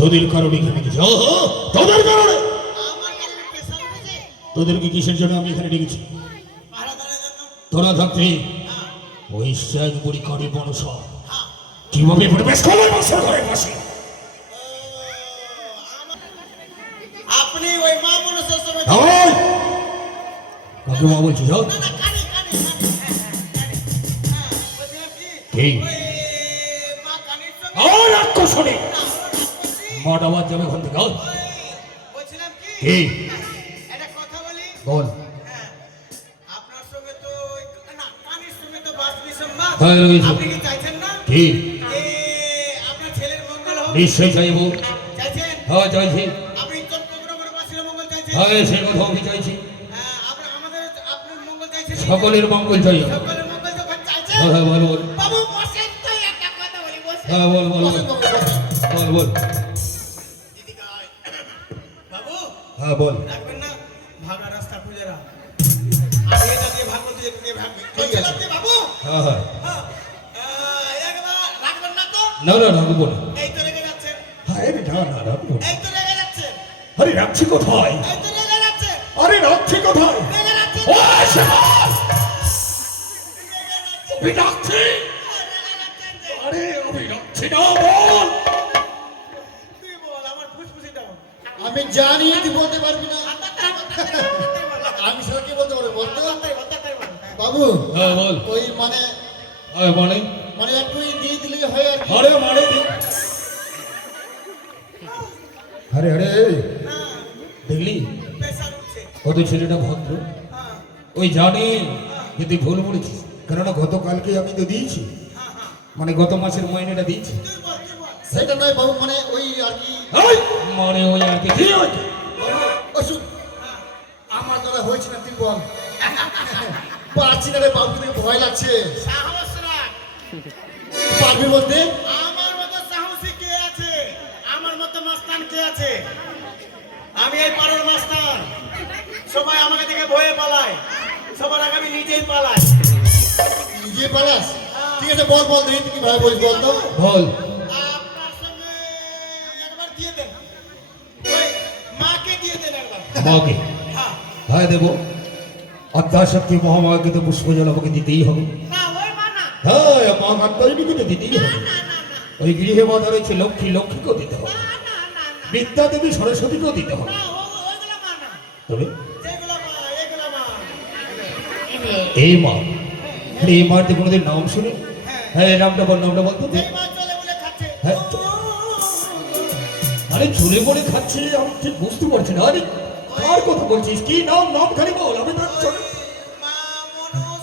তোদের কারণে ঘেমে গেছি, তোদের কারণে। তোদেরকে কিসের জন্য আমি এখানে ডেকেছি? তোরা থাকতে ওই শ্যাগ বুড়ি কাঠে বনস কিভাবে বেশ করে বসে ঘরে বসে আপনি ওই মা মনসার সময় কাকে মা বলছিস? শোনে মাঠ আওয়াজ যাবে ওখান থেকে। বল। আপনার সঙ্গে তো না কানির সঙ্গে তো বাস বিসম্মা আপনি কি চাইছেন না? ঠিক। আপনার ছেলের মঙ্গল হোক। নিশ্চয়ই চাইবো। চাইছেন? হ্যাঁ চাইছি। আপনি চন্দ্রগ্রহের বাসীর মঙ্গল চাইছেন? হ্যাঁ সেই কথা আমি চাইছি। আমাদের আপনার মঙ্গল চাইছেন? সকলের মঙ্গল চাই। সকলের মঙ্গল যখন চাইছেন? হ্যাঁ বল বল। বাবু বসেন তো একটা কথা বলি বসেন। হ্যাঁ বল বল বল বল। দিদি গায় বাবু। হ্যাঁ বল। রাখবেন না ভাগা রাস্তা খুঁজেরা আর এটা দিয়ে ভাগ করতে যেতে ভাগবে ঠিক আছে বাবু। হ্যাঁ হ্যাঁ একবার রাখবেন না তো? না না রাখবো না। এই তো রেখে যাচ্ছেন। হ্যাঁ রে না না রাখবো না। এই তো রেখে যাচ্ছেন। আরে রাখছি কোথায়? এই তো রেখে যাচ্ছেন। আরে রাখছি কোথায়? রেখে যাচ্ছেন। ও শাবাশ আমি রাখছি। আরে আমি রাখছি না বল। তুই বল আমার ফুসফুসিটা বল। আমি জানি তুই বলতে পারবি না। আমি সেটা কি বলতে পারবো বলতে? বাবু হ্যাঁ বল। ওই মানে হ্যাঁ মানে মানে একটু দিয়ে দিলে হয় আর কি। আরে মানে আরে আরে দেখলি প্রেসার উঠছে। কত ছেলেটা ভদ্র। হ্যাঁ ওই জানি যে তুই ভুল বলেছিস, কেননা গতকালকে আমি তো দিয়েছি, হ্যাঁ হ্যাঁ মানে গত মাসের মাইনেটা দিয়েছি। তুই বল তুই বল। সেটা নয় বাবু, মানে ওই আর কি মানে ওই আর কি কি হয়েছে? ওষুধ আমার দ্বারা হয়েছে না, তুই বল। পারছি না রে বাবু, থেকে ভয় লাগছে। সাহস রাখ। পারবি বলতে? আমার মতো সাহসী কে আছে? আমার মতো মাস্তান কে আছে? আমি এই পাড়ার মাস্তান। সবাই আমাকে থেকে ভয়ে পালায়, সবার আগে আমি নিজেই পালাই। নিজে পালাস? ঠিক আছে বল বল দেখি তুই কি ভাই বলিস বল তো। বল। আপনার সঙ্গে একবার দিয়ে দেন, ওই মাকে দিয়ে দেন একবার। মাকে? হ্যাঁ হ্যাঁ দেবো। আদ্যাশক্তি মহামায়াকে তো পুষ্প জল আমাকে দিতেই হবে। না ওই মা না। হ্যাঁ মা কাত্তায়নীকে তো দিতেই হবে। না না না না ওই গৃহে মাতা রয়েছে লক্ষ্মী, লক্ষ্মীকেও দিতে হবে। না না না বিদ্যা দেবী সরস্বতীকেও দিতে হবে। না ওইগুলো মা না। তবে যেগুলো মা এগুলো মা। এই মা, আরে এই মার তো কোনোদিন নাম শুনে? হ্যাঁ এই নামটা বল, নামটা বলতো। এই মা চলে বলে খাচ্ছে। হ্যাঁ আরে চলে পড়ে খাচ্ছে, আমি ঠিক বুঝতে পারছি না। আরে কার কথা বলছিস? কি নাম? নাম খালি বল। আমি তো চলে মা মনস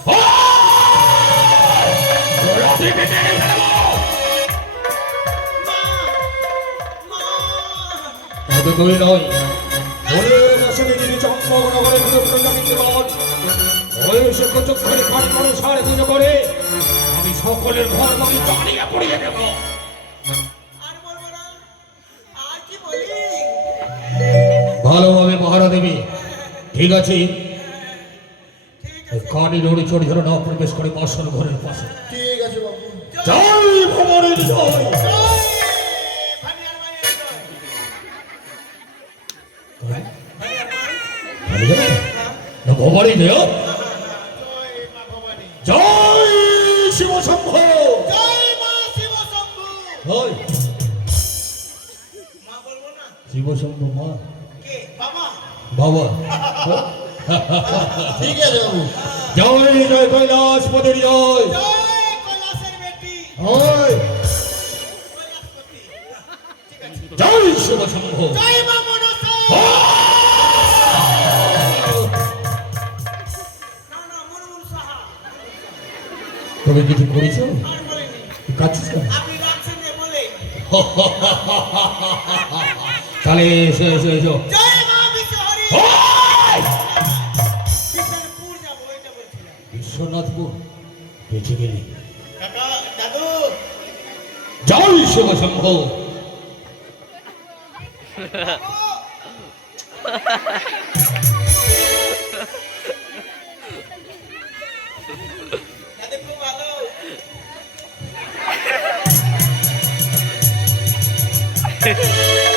এত দূরে নয়, ভোরের দশমী যিনি চম্পকনগরে পুরো জমিতে বল ওই সে কচক্ষরে খাড়ি করে সাড়ে পুজো করে আমি সকলের ঘর আমি জ্বালিয়ে পড়িয়ে দেব। আর বলবো না, আর কি বলি? ভালোভাবে পাহারা দেবে, ঠিক আছে? ঠিক ওই কানি লড়ি চড়ি ধরে না প্রবেশ করে বাসন ঘরের পাশে। ঠিক আছে বাবু। জয় ভবানীর জয়। ভবানী জয়। জয় শিব শম্ভ। হয় শিব শম্ভ মা বাবা। ঠিক আছে বাবু। জয় জয় কৈলাসপতির জয়। হয় জয় শিব শম্ভ। তবে কিছু করেছ? কাছিস কেন? তাহলে এসো এসো এসো। আসবো। বেঁচে গেলি। কাকা দাদু জয় শিব শম্ভু। দাদু খুব ভালো Ha